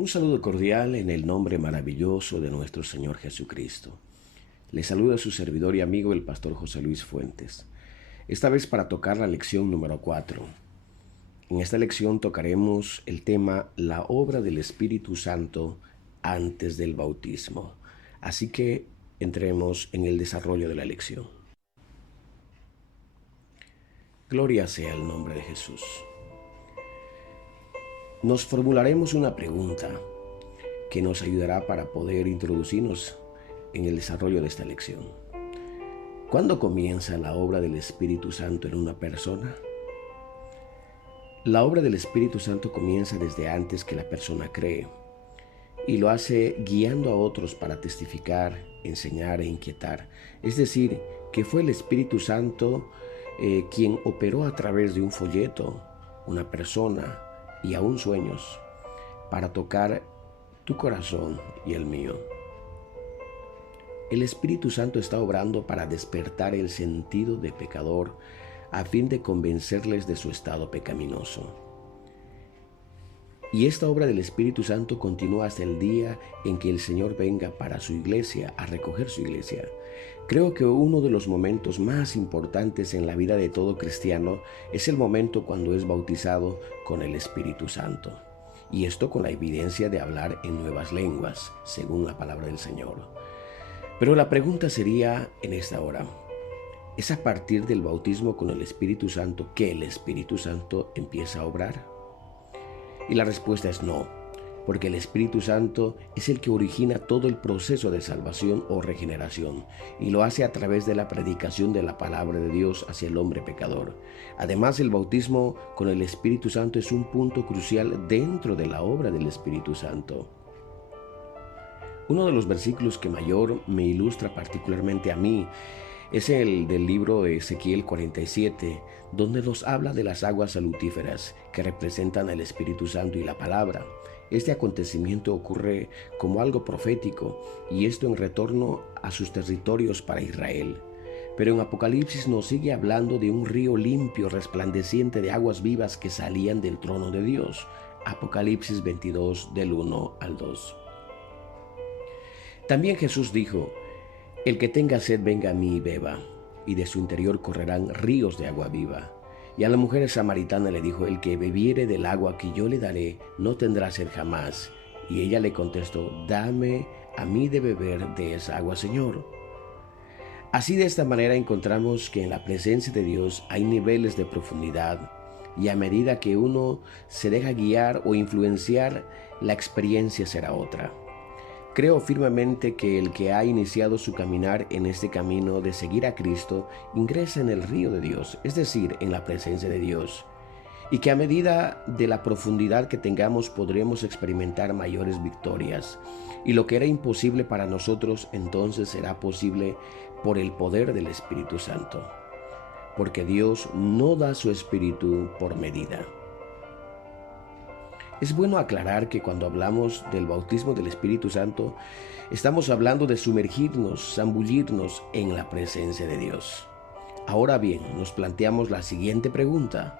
Un saludo cordial en el nombre maravilloso de nuestro Señor Jesucristo. Le saluda su servidor y amigo el pastor José Luis Fuentes. Esta vez para tocar la lección número 4. En esta lección tocaremos el tema la obra del Espíritu Santo antes del bautismo. Así que entremos en el desarrollo de la lección. Gloria sea el nombre de Jesús. Nos formularemos una pregunta que nos ayudará para poder introducirnos en el desarrollo de esta lección. ¿Cuándo comienza la obra del Espíritu Santo en una persona? La obra del Espíritu Santo comienza desde antes que la persona cree y lo hace guiando a otros para testificar, enseñar e inquietar. Es decir, que fue el Espíritu Santo quien operó a través de un folleto, una persona y aún sueños para tocar tu corazón y el mío. El Espíritu Santo está obrando para despertar el sentido de pecador a fin de convencerles de su estado pecaminoso. Y esta obra del Espíritu Santo continúa hasta el día en que el Señor venga para su iglesia, a recoger su iglesia. Creo que uno de los momentos más importantes en la vida de todo cristiano es el momento cuando es bautizado con el Espíritu Santo. Y esto con la evidencia de hablar en nuevas lenguas, según la palabra del Señor. Pero la pregunta sería en esta hora, ¿es a partir del bautismo con el Espíritu Santo que el Espíritu Santo empieza a obrar? Y la respuesta es no, porque el Espíritu Santo es el que origina todo el proceso de salvación o regeneración, y lo hace a través de la predicación de la palabra de Dios hacia el hombre pecador. Además, el bautismo con el Espíritu Santo es un punto crucial dentro de la obra del Espíritu Santo. Uno de los versículos que mayor me ilustra particularmente a mí es el del libro de Ezequiel 47, donde nos habla de las aguas salutíferas que representan al Espíritu Santo y la palabra. Este acontecimiento ocurre como algo profético y esto en retorno a sus territorios para Israel. Pero en Apocalipsis nos sigue hablando de un río limpio, resplandeciente de aguas vivas que salían del trono de Dios. Apocalipsis 22 del 1 al 2. También Jesús dijo: el que tenga sed venga a mí y beba, y de su interior correrán ríos de agua viva. Y a la mujer samaritana le dijo: el que bebiere del agua que yo le daré no tendrá sed jamás. Y ella le contestó: dame a mí de beber de esa agua, Señor. Así, de esta manera encontramos que en la presencia de Dios hay niveles de profundidad, y a medida que uno se deja guiar o influenciar, la experiencia será otra. Creo firmemente que el que ha iniciado su caminar en este camino de seguir a Cristo ingresa en el río de Dios, es decir, en la presencia de Dios, y que a medida de la profundidad que tengamos podremos experimentar mayores victorias, y lo que era imposible para nosotros entonces será posible por el poder del Espíritu Santo, porque Dios no da su Espíritu por medida. Es bueno aclarar que cuando hablamos del bautismo del Espíritu Santo, estamos hablando de sumergirnos, zambullirnos en la presencia de Dios. Ahora bien, nos planteamos la siguiente pregunta.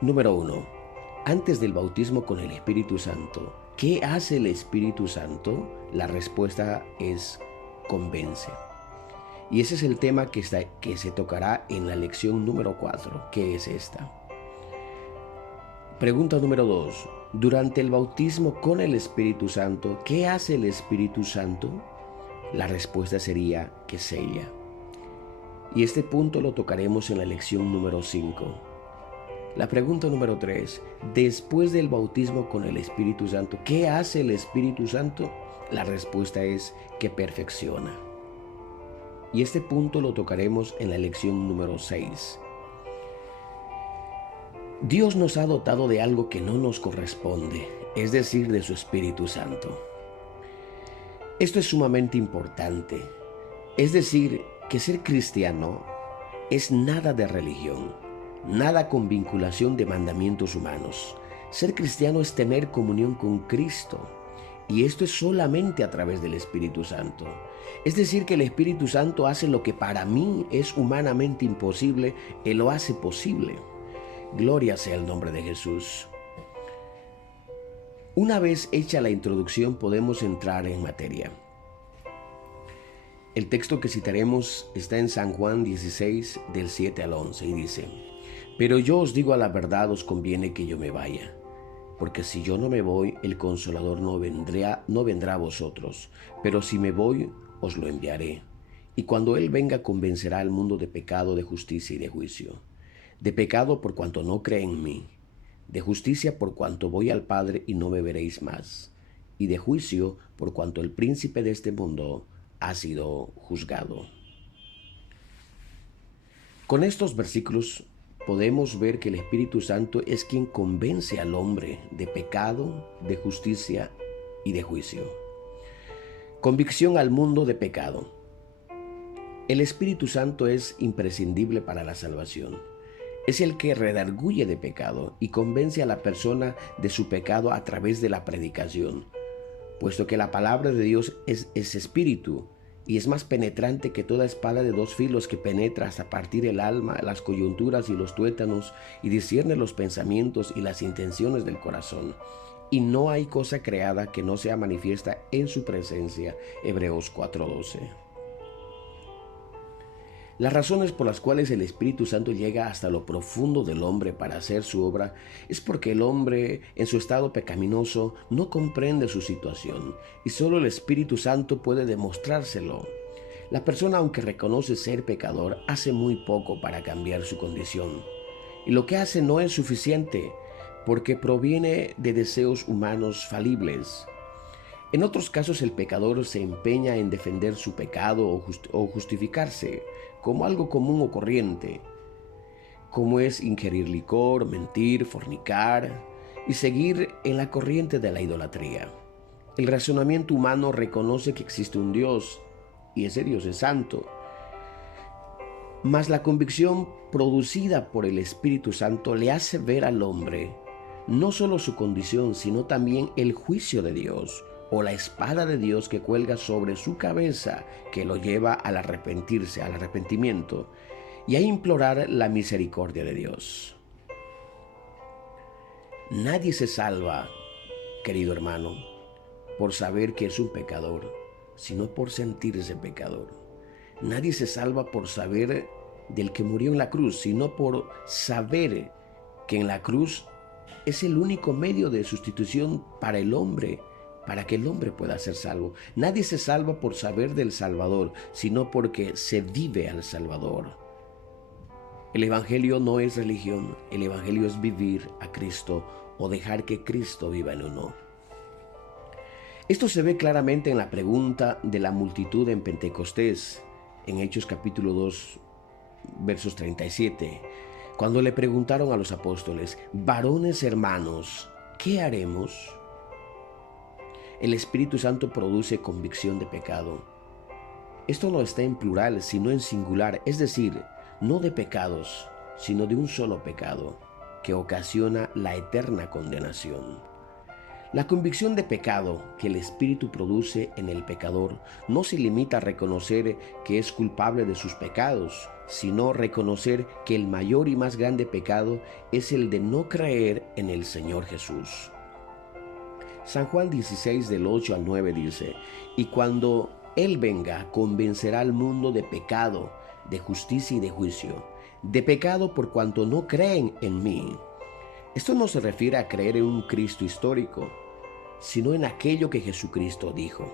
Número 1. Antes del bautismo con el Espíritu Santo, ¿qué hace el Espíritu Santo? La respuesta es: convence. Y ese es el tema que se tocará en la lección número 4, que es esta. Pregunta número 2. Durante el bautismo con el Espíritu Santo, ¿qué hace el Espíritu Santo? La respuesta sería que sella. Y este punto lo tocaremos en la lección número 5. La pregunta número 3. Después del bautismo con el Espíritu Santo, ¿qué hace el Espíritu Santo? La respuesta es que perfecciona. Y este punto lo tocaremos en la lección número 6. Dios nos ha dotado de algo que no nos corresponde, es decir, de su Espíritu Santo. Esto es sumamente importante, es decir, que ser cristiano es nada de religión, nada con vinculación de mandamientos humanos. Ser cristiano es tener comunión con Cristo, y esto es solamente a través del Espíritu Santo. Es decir, que el Espíritu Santo hace lo que para mí es humanamente imposible, Él lo hace posible. Gloria sea el nombre de Jesús. Una vez hecha la introducción, podemos entrar en materia. El texto que citaremos está en San Juan 16, del 7 al 11, y dice: Pero yo os digo a la verdad, os conviene que yo me vaya, porque si yo no me voy, el Consolador no vendrá a vosotros, pero si me voy, os lo enviaré. Y cuando Él venga, convencerá al mundo de pecado, de justicia y de juicio. De pecado, por cuanto no cree en mí; de justicia, por cuanto voy al Padre y no me veréis más; y de juicio, por cuanto el príncipe de este mundo ha sido juzgado. Con estos versículos podemos ver que el Espíritu Santo es quien convence al hombre de pecado, de justicia y de juicio. Convicción al mundo de pecado. El Espíritu Santo es imprescindible para la salvación. Es el que redarguye de pecado y convence a la persona de su pecado a través de la predicación, puesto que la palabra de Dios es espíritu y es más penetrante que toda espada de dos filos, que penetra hasta partir el alma, las coyunturas y los tuétanos, y discierne los pensamientos y las intenciones del corazón. Y no hay cosa creada que no sea manifiesta en su presencia. Hebreos 4:12. Las razones por las cuales el Espíritu Santo llega hasta lo profundo del hombre para hacer su obra es porque el hombre, en su estado pecaminoso, no comprende su situación, y solo el Espíritu Santo puede demostrárselo. La persona, aunque reconoce ser pecador, hace muy poco para cambiar su condición, y lo que hace no es suficiente, porque proviene de deseos humanos falibles. En otros casos, el pecador se empeña en defender su pecado o justificarse como algo común o corriente, como es ingerir licor, mentir, fornicar y seguir en la corriente de la idolatría. El razonamiento humano reconoce que existe un Dios, y ese Dios es santo. Mas la convicción producida por el Espíritu Santo le hace ver al hombre no solo su condición, sino también el juicio de Dios, o la espada de Dios que cuelga sobre su cabeza, que lo lleva al arrepentirse, al arrepentimiento, y a implorar la misericordia de Dios. Nadie se salva, querido hermano, por saber que es un pecador, sino por sentirse pecador. Nadie se salva por saber del que murió en la cruz, sino por saber que en la cruz es el único medio de sustitución para el hombre, para que el hombre pueda ser salvo. Nadie se salva por saber del Salvador, sino porque se vive al Salvador. El Evangelio no es religión, el Evangelio es vivir a Cristo o dejar que Cristo viva en uno. Esto se ve claramente en la pregunta de la multitud en Pentecostés, en Hechos capítulo 2, versos 37, cuando le preguntaron a los apóstoles: varones hermanos, ¿qué haremos? El Espíritu Santo produce convicción de pecado. Esto no está en plural, sino en singular, es decir, no de pecados, sino de un solo pecado, que ocasiona la eterna condenación. La convicción de pecado que el Espíritu produce en el pecador no se limita a reconocer que es culpable de sus pecados, sino reconocer que el mayor y más grande pecado es el de no creer en el Señor Jesús. San Juan 16, del 8 al 9 dice: y cuando Él venga, convencerá al mundo de pecado, de justicia y de juicio. De pecado, por cuanto no creen en mí. Esto no se refiere a creer en un Cristo histórico, sino en aquello que Jesucristo dijo: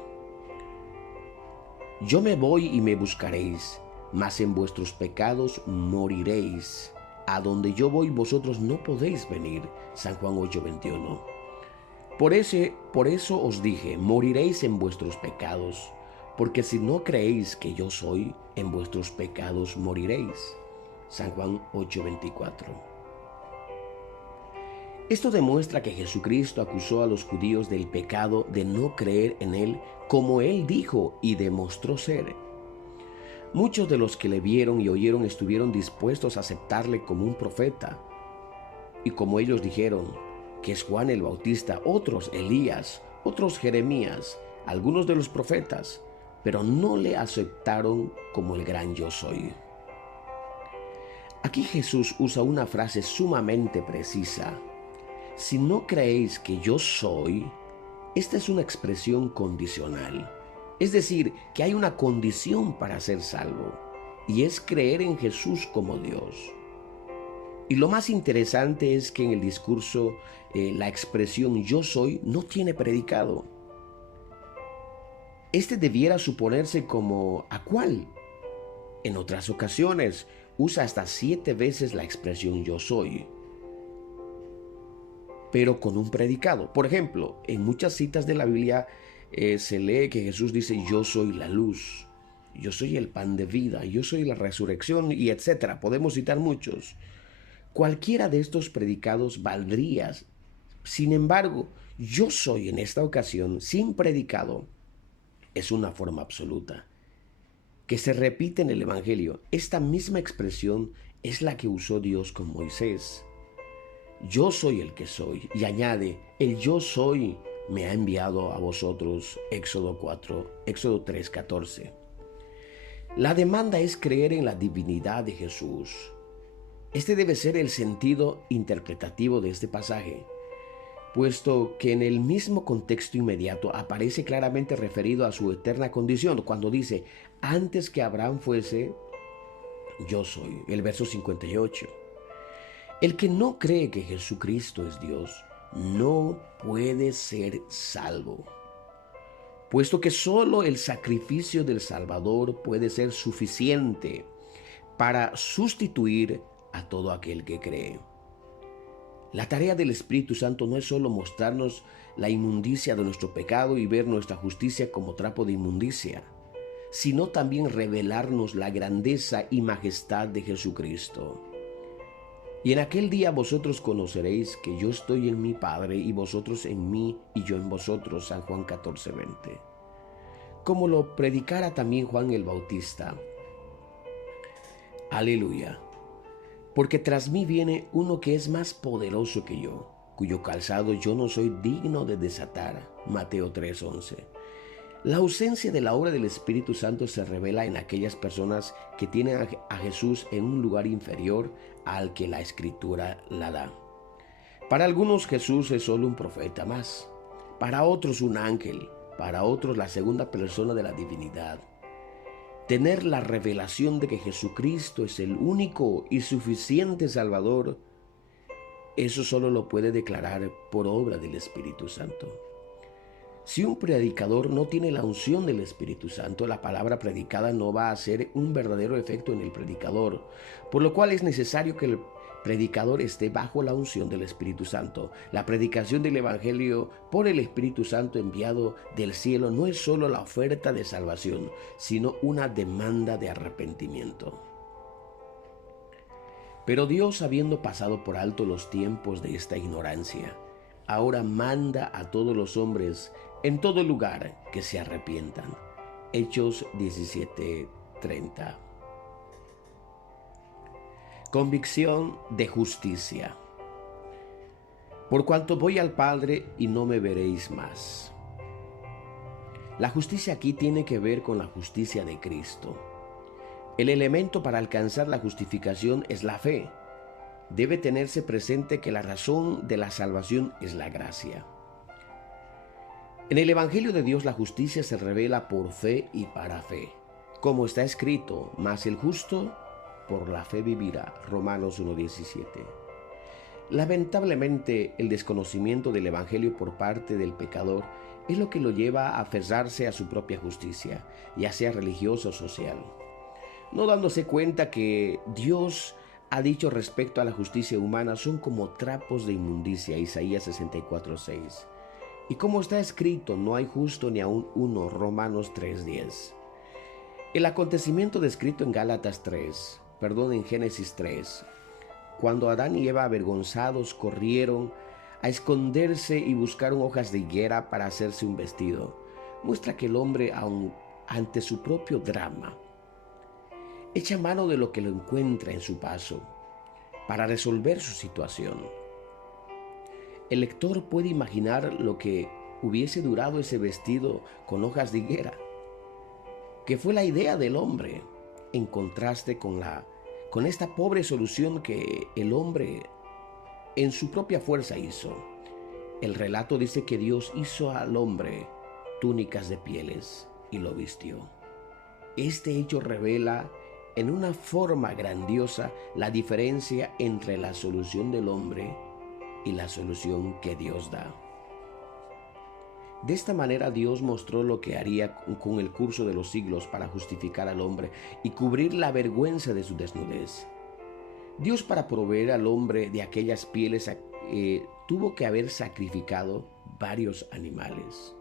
yo me voy y me buscaréis, mas en vuestros pecados moriréis. A donde yo voy, vosotros no podéis venir. San Juan 8:21. Por eso os dije, moriréis en vuestros pecados, porque si no creéis que yo soy, en vuestros pecados moriréis. San Juan 8:24. Esto demuestra que Jesucristo acusó a los judíos del pecado de no creer en Él, como Él dijo y demostró ser. Muchos de los que le vieron y oyeron estuvieron dispuestos a aceptarle como un profeta. Y como ellos dijeron que es Juan el Bautista, otros Elías, otros Jeremías, algunos de los profetas, pero no le aceptaron como el gran yo soy. Aquí Jesús usa una frase sumamente precisa: Si no creéis que yo soy, esta es una expresión condicional. Es decir, que hay una condición para ser salvo, y es creer en Jesús como Dios. Y lo más interesante es que en el discurso la expresión yo soy no tiene predicado. Este debiera suponerse como ¿a cuál? En otras ocasiones usa hasta 7 veces la expresión yo soy, pero con un predicado. Por ejemplo, en muchas citas de la Biblia se lee que Jesús dice yo soy la luz, yo soy el pan de vida, yo soy la resurrección y etcétera. Podemos citar muchos. Cualquiera de estos predicados valdría. Sin embargo, yo soy en esta ocasión sin predicado es una forma absoluta que se repite en el Evangelio. Esta misma expresión es la que usó Dios con Moisés. Yo soy el que soy. Y añade, el yo soy me ha enviado a vosotros. Éxodo 3, 14. La demanda es creer en la divinidad de Jesús. Este debe ser el sentido interpretativo de este pasaje, puesto que en el mismo contexto inmediato aparece claramente referido a su eterna condición, cuando dice, antes que Abraham fuese, yo soy, el verso 58. El que no cree que Jesucristo es Dios, no puede ser salvo, puesto que solo el sacrificio del Salvador puede ser suficiente para sustituir a todo aquel que cree. La tarea del Espíritu Santo no es solo mostrarnos la inmundicia de nuestro pecado y ver nuestra justicia como trapo de inmundicia, sino también revelarnos la grandeza y majestad de Jesucristo. Y en aquel día vosotros conoceréis que yo estoy en mi Padre y vosotros en mí y yo en vosotros. San Juan 14:20. Como lo predicara también Juan el Bautista. Aleluya. Porque tras mí viene uno que es más poderoso que yo, cuyo calzado yo no soy digno de desatar. Mateo 3:11. La ausencia de la obra del Espíritu Santo se revela en aquellas personas que tienen a Jesús en un lugar inferior al que la Escritura la da. Para algunos Jesús es solo un profeta más, para otros un ángel, para otros la segunda persona de la divinidad. Tener la revelación de que Jesucristo es el único y suficiente Salvador, eso solo lo puede declarar por obra del Espíritu Santo. Si un predicador no tiene la unción del Espíritu Santo, la palabra predicada no va a hacer un verdadero efecto en el predicador, por lo cual es necesario que el predicador esté bajo la unción del Espíritu Santo. La predicación del Evangelio por el Espíritu Santo enviado del cielo no es solo la oferta de salvación, sino una demanda de arrepentimiento. Pero Dios, habiendo pasado por alto los tiempos de esta ignorancia, ahora manda a todos los hombres en todo lugar que se arrepientan. Hechos 17:30. Convicción de justicia. Por cuanto voy al Padre y no me veréis más. La justicia aquí tiene que ver con la justicia de Cristo. El elemento para alcanzar la justificación es la fe. Debe tenerse presente que la razón de la salvación es la gracia. En el Evangelio de Dios la justicia se revela por fe y para fe. Como está escrito, mas el justo por la fe vivirá. Romanos 1:17. Lamentablemente, el desconocimiento del Evangelio por parte del pecador es lo que lo lleva a aferrarse a su propia justicia, ya sea religiosa o social, no dándose cuenta que Dios ha dicho respecto a la justicia humana son como trapos de inmundicia. Isaías 64:6. Y como está escrito, no hay justo ni aun uno. Romanos 3:10. El acontecimiento descrito en en Génesis 3, cuando Adán y Eva avergonzados corrieron a esconderse y buscaron hojas de higuera para hacerse un vestido, muestra que el hombre, aun ante su propio drama, echa mano de lo que lo encuentra en su paso para resolver su situación. El lector puede imaginar lo que hubiese durado ese vestido con hojas de higuera, que fue la idea del hombre, en contraste con esta pobre solución que el hombre en su propia fuerza hizo. El relato dice que Dios hizo al hombre túnicas de pieles y lo vistió. Este hecho revela en una forma grandiosa la diferencia entre la solución del hombre y la solución que Dios da. De esta manera Dios mostró lo que haría con el curso de los siglos para justificar al hombre y cubrir la vergüenza de su desnudez. Dios, para proveer al hombre de aquellas pieles, tuvo que haber sacrificado varios animales.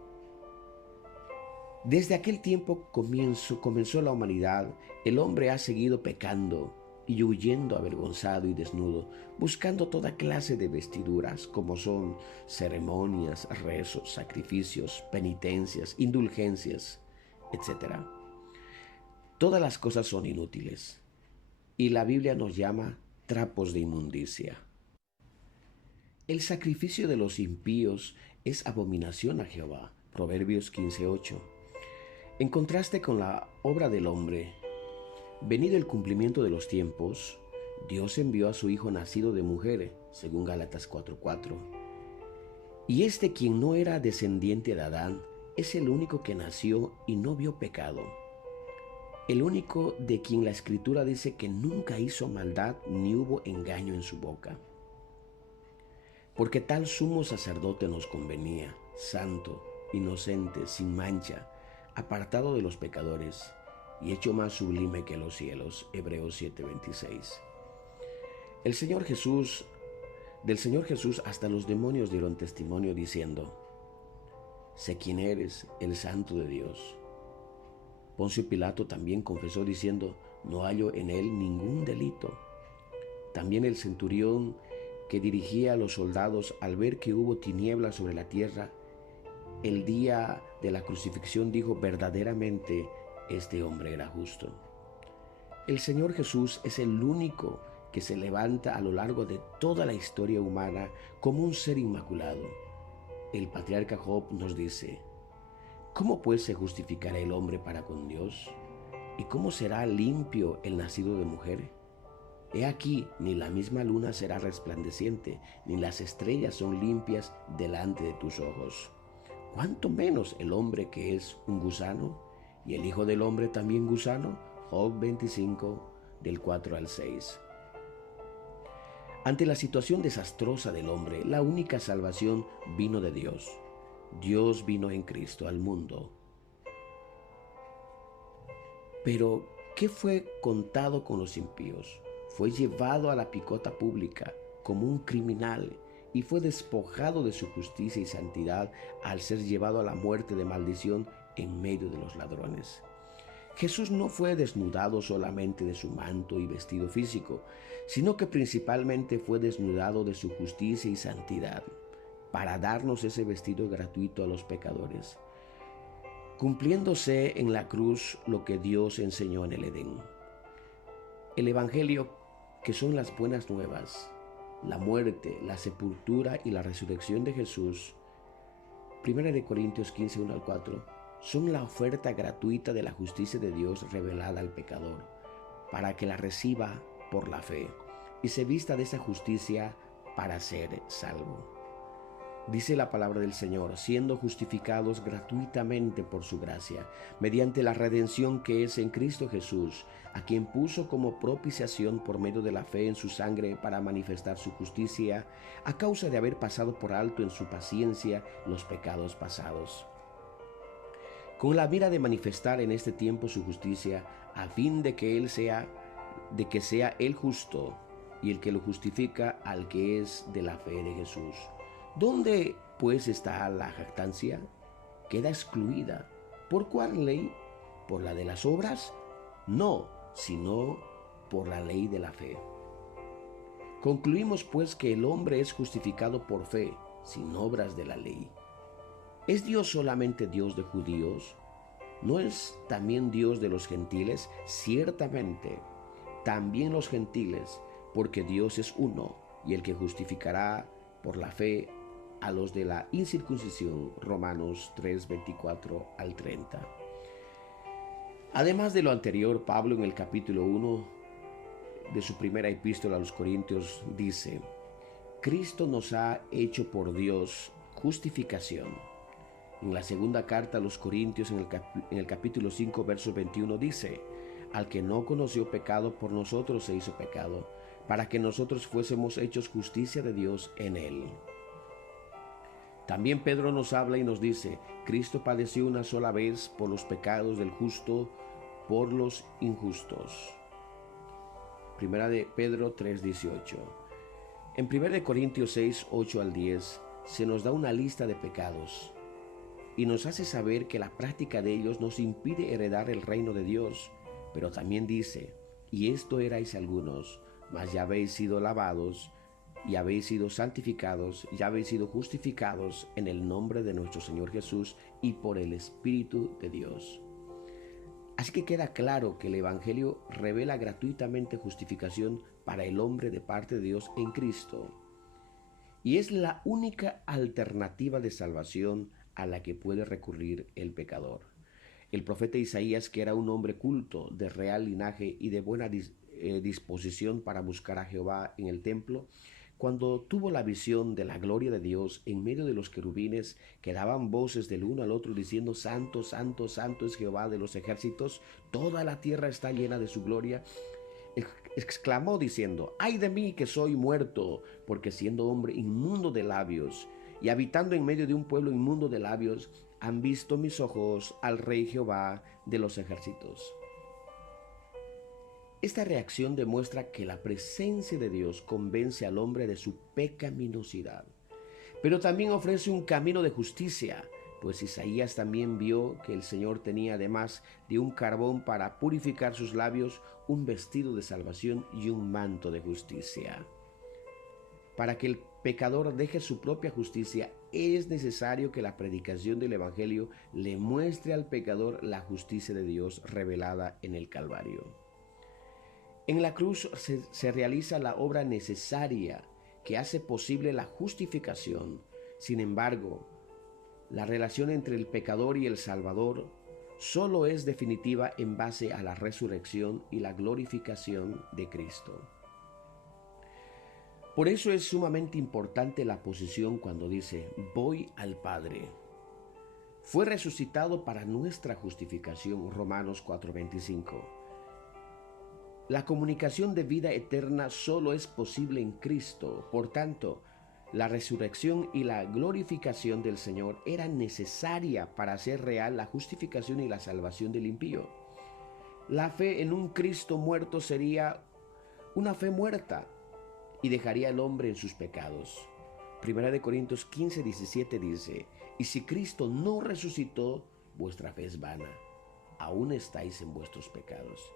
Desde aquel tiempo comenzó la humanidad. El hombre ha seguido pecando y huyendo avergonzado y desnudo, buscando toda clase de vestiduras, como son ceremonias, rezos, sacrificios, penitencias, indulgencias, etc. Todas las cosas son inútiles y la Biblia nos llama trapos de inmundicia. El sacrificio de los impíos es abominación a Jehová. Proverbios 15:8. En contraste con la obra del hombre, venido el cumplimiento de los tiempos, Dios envió a su Hijo nacido de mujer, según Gálatas 4:4. Y este, quien no era descendiente de Adán, es el único que nació y no vio pecado. El único de quien la Escritura dice que nunca hizo maldad ni hubo engaño en su boca. Porque tal sumo sacerdote nos convenía, santo, inocente, sin mancha, apartado de los pecadores y hecho más sublime que los cielos. Hebreos 7:26. Del Señor Jesús hasta los demonios dieron testimonio diciendo: sé quién eres, el Santo de Dios. Poncio Pilato también confesó diciendo: no hallo en él ningún delito. También el centurión que dirigía a los soldados, al ver que hubo tinieblas sobre la tierra el día de la crucifixión, dijo: verdaderamente este hombre era justo. El Señor Jesús es el único que se levanta a lo largo de toda la historia humana como un ser inmaculado. El patriarca Job nos dice: ¿cómo pues se justificará el hombre para con Dios? ¿Y cómo será limpio el nacido de mujer? He aquí, ni la misma luna será resplandeciente, ni las estrellas son limpias delante de tus ojos. ¿Cuánto menos el hombre, que es un gusano, y el Hijo del Hombre también gusano? Job 25, del 4 al 6. Ante la situación desastrosa del hombre, la única salvación vino de Dios. Dios vino en Cristo al mundo. Pero, ¿qué fue contado con los impíos? Fue llevado a la picota pública como un criminal y fue despojado de su justicia y santidad al ser llevado a la muerte de maldición en medio de los ladrones. Jesús no fue desnudado solamente de su manto y vestido físico, sino que principalmente fue desnudado de su justicia y santidad, para darnos ese vestido gratuito a los pecadores, cumpliéndose en la cruz lo que Dios enseñó en el Edén. El Evangelio, que son las buenas nuevas, la muerte, la sepultura y la resurrección de Jesús, 1 Corintios 15, 1 al 4, son la oferta gratuita de la justicia de Dios revelada al pecador, para que la reciba por la fe y se vista de esa justicia para ser salvo. Dice la palabra del Señor: siendo justificados gratuitamente por su gracia, mediante la redención que es en Cristo Jesús, a quien puso como propiciación por medio de la fe en su sangre para manifestar su justicia, a causa de haber pasado por alto en su paciencia los pecados pasados, con la mira de manifestar en este tiempo su justicia, a fin de que sea él justo y el que lo justifica al que es de la fe de Jesús. ¿Dónde pues está la jactancia? Queda excluida. ¿Por cuál ley? ¿Por la de las obras? No, sino por la ley de la fe. Concluimos pues que el hombre es justificado por fe, sin obras de la ley. ¿Es Dios solamente Dios de judíos? ¿No es también Dios de los gentiles? Ciertamente, también los gentiles, porque Dios es uno, y el que justificará por la fe a los de la incircuncisión. Romanos 3, 24 al 30. Además de lo anterior, Pablo en el capítulo 1 de su primera epístola a los Corintios dice: Cristo nos ha hecho por Dios justificación. En la segunda carta a los Corintios, en el capítulo 5, verso 21, dice: al que no conoció pecado, por nosotros se hizo pecado, para que nosotros fuésemos hechos justicia de Dios en él. También Pedro nos habla y nos dice: Cristo padeció una sola vez por los pecados del justo, por los injustos. Primera de Pedro 3:18. En 1 Corintios 6, 8 al 10, se nos da una lista de pecados y nos hace saber que la práctica de ellos nos impide heredar el reino de Dios. Pero también dice: y esto erais algunos, mas ya habéis sido lavados, y habéis sido santificados, y habéis sido justificados en el nombre de nuestro Señor Jesús y por el Espíritu de Dios. Así que queda claro que el Evangelio revela gratuitamente justificación para el hombre de parte de Dios en Cristo. Y es la única alternativa de salvación a la que puede recurrir el pecador. El profeta Isaías, que era un hombre culto, de real linaje y de buena disposición para buscar a Jehová en el templo, cuando tuvo la visión de la gloria de Dios en medio de los querubines que daban voces del uno al otro diciendo: Santo, Santo, Santo es Jehová de los ejércitos, toda la tierra está llena de su gloria, exclamó diciendo: ay de mí que soy muerto, porque siendo hombre inmundo de labios y habitando en medio de un pueblo inmundo de labios, han visto mis ojos al Rey Jehová de los ejércitos. Esta reacción demuestra que la presencia de Dios convence al hombre de su pecaminosidad, pero también ofrece un camino de justicia, pues Isaías también vio que el Señor tenía, además de un carbón para purificar sus labios, un vestido de salvación y un manto de justicia. Para que el pecador deje su propia justicia, es necesario que la predicación del Evangelio le muestre al pecador la justicia de Dios revelada en el Calvario. En la cruz se realiza la obra necesaria que hace posible la justificación. Sin embargo, la relación entre el pecador y el Salvador solo es definitiva en base a la resurrección y la glorificación de Cristo. Por eso es sumamente importante la posición cuando dice: voy al Padre. Fue resucitado para nuestra justificación, Romanos 4:25. La comunicación de vida eterna solo es posible en Cristo. Por tanto, la resurrección y la glorificación del Señor eran necesarias para hacer real la justificación y la salvación del impío. La fe en un Cristo muerto sería una fe muerta y dejaría al hombre en sus pecados. Primera de Corintios 15:17 dice: y si Cristo no resucitó, vuestra fe es vana, aún estáis en vuestros pecados.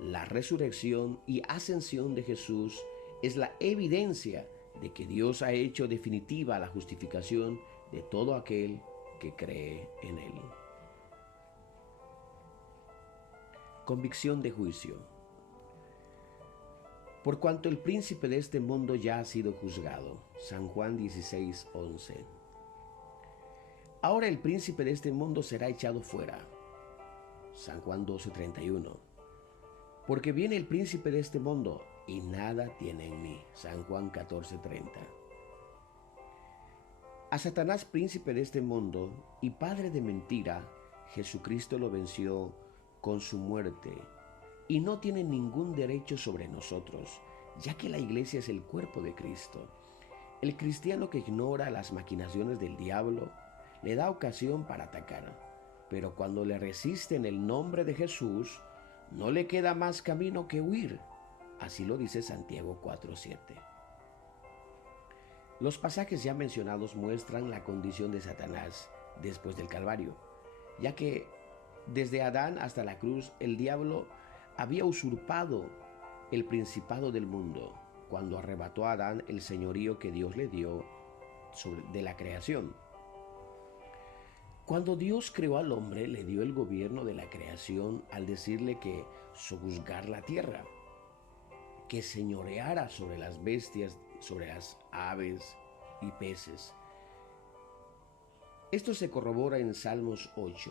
La resurrección y ascensión de Jesús es la evidencia de que Dios ha hecho definitiva la justificación de todo aquel que cree en Él. Convicción de juicio. Por cuanto el príncipe de este mundo ya ha sido juzgado. San Juan 16:11. Ahora el príncipe de este mundo será echado fuera. San Juan 12:31. Porque viene el príncipe de este mundo y nada tiene en mí. San Juan 14:30. A Satanás, príncipe de este mundo y padre de mentira, Jesucristo lo venció con su muerte y no tiene ningún derecho sobre nosotros, ya que la iglesia es el cuerpo de Cristo. El cristiano que ignora las maquinaciones del diablo le da ocasión para atacar, pero cuando le resiste en el nombre de Jesús, no le queda más camino que huir. Así lo dice Santiago 4:7. Los pasajes ya mencionados muestran la condición de Satanás después del Calvario, ya que desde Adán hasta la cruz el diablo había usurpado el principado del mundo cuando arrebató a Adán el señorío que Dios le dio de la creación. Cuando Dios creó al hombre, le dio el gobierno de la creación al decirle que sojuzgar la tierra, que señoreara sobre las bestias, sobre las aves y peces. Esto se corrobora en Salmos 8.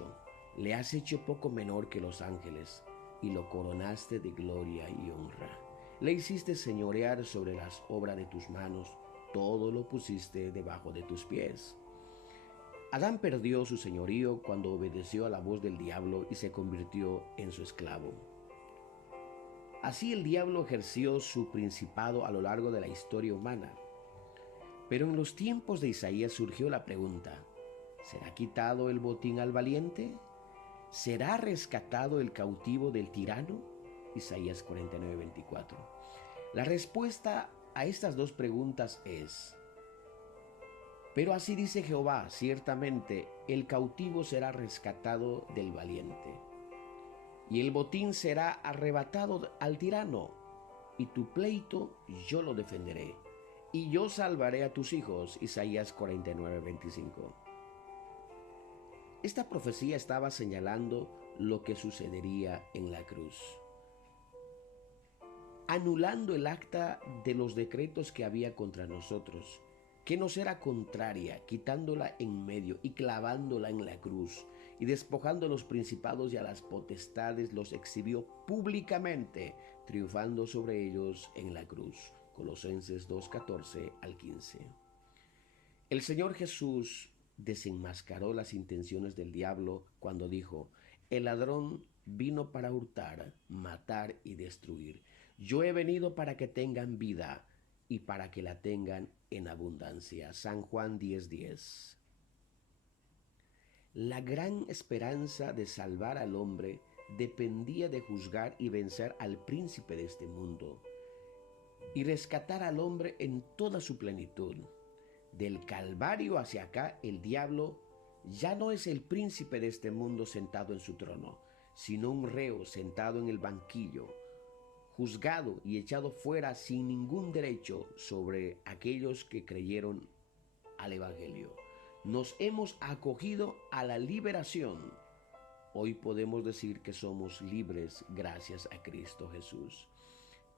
Le has hecho poco menor que los ángeles y lo coronaste de gloria y honra. Le hiciste señorear sobre las obras de tus manos. todo lo pusiste debajo de tus pies. Adán perdió su señorío cuando obedeció a la voz del diablo y se convirtió en su esclavo. Así el diablo ejerció su principado a lo largo de la historia humana. Pero en los tiempos de Isaías surgió la pregunta: ¿será quitado el botín al valiente? ¿Será rescatado el cautivo del tirano? Isaías 49:24. La respuesta a estas dos preguntas es: pero así dice Jehová, ciertamente el cautivo será rescatado del valiente, y el botín será arrebatado al tirano, y tu pleito yo lo defenderé, y yo salvaré a tus hijos. Isaías 49:25. Esta profecía estaba señalando lo que sucedería en la cruz, anulando el acta de los decretos que había contra nosotros, que nos era contraria, quitándola en medio y clavándola en la cruz, y despojando a los principados y a las potestades, los exhibió públicamente, triunfando sobre ellos en la cruz. Colosenses 2:14 al 15. El Señor Jesús desenmascaró las intenciones del diablo cuando dijo: el ladrón vino para hurtar, matar y destruir. Yo he venido para que tengan vida y para que la tengan en abundancia. San Juan 10:10. La gran esperanza de salvar al hombre dependía de juzgar y vencer al príncipe de este mundo y rescatar al hombre en toda su plenitud. Del Calvario hacia acá, el diablo ya no es el príncipe de este mundo sentado en su trono, sino un reo sentado en el banquillo, juzgado y echado fuera sin ningún derecho sobre aquellos que creyeron al Evangelio. Nos hemos acogido a la liberación. Hoy podemos decir que somos libres gracias a Cristo Jesús.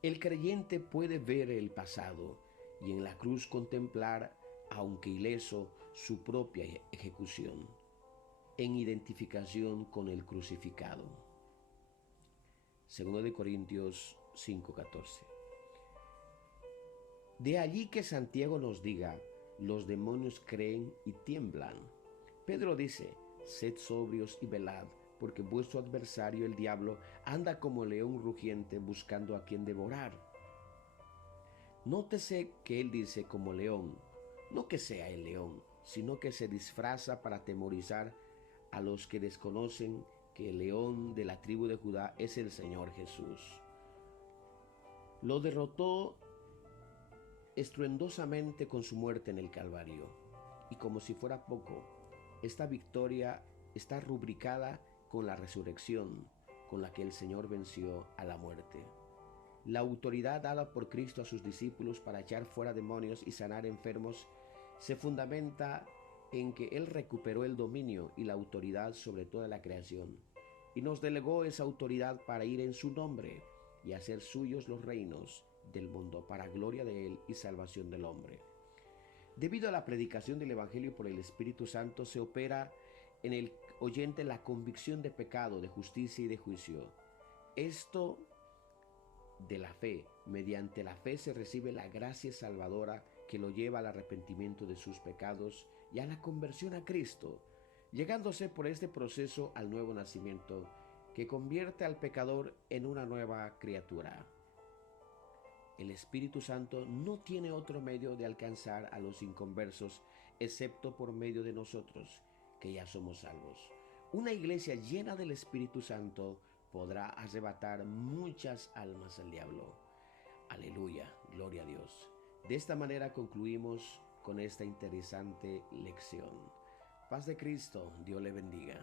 El creyente puede ver el pasado y en la cruz contemplar, aunque ileso, su propia ejecución, en identificación con el crucificado. 2 Corintios 5:14. De allí que Santiago nos diga: los demonios creen y tiemblan. Pedro dice: sed sobrios y velad, porque vuestro adversario el diablo anda como león rugiente buscando a quien devorar. Nótese que él dice como león, no que sea el león, sino que se disfraza para atemorizar a los que desconocen que el león de la tribu de Judá es el Señor Jesús. Lo derrotó estruendosamente con su muerte en el Calvario. Y como si fuera poco, esta victoria está rubricada con la resurrección con la que el Señor venció a la muerte. La autoridad dada por Cristo a sus discípulos para echar fuera demonios y sanar enfermos se fundamenta en que Él recuperó el dominio y la autoridad sobre toda la creación, y nos delegó esa autoridad para ir en su nombre y hacer suyos los reinos del mundo para gloria de Él y salvación del hombre. Debido a la predicación del Evangelio por el Espíritu Santo, se opera en el oyente la convicción de pecado, de justicia y de juicio. Esto de la fe. Mediante la fe se recibe la gracia salvadora que lo lleva al arrepentimiento de sus pecados y a la conversión a Cristo, llegándose por este proceso al nuevo nacimiento que convierte al pecador en una nueva criatura. El Espíritu Santo no tiene otro medio de alcanzar a los inconversos excepto por medio de nosotros, que ya somos salvos. Una iglesia llena del Espíritu Santo podrá arrebatar muchas almas al diablo. Aleluya, gloria a Dios. De esta manera concluimos con esta interesante lección. Paz de Cristo, Dios le bendiga.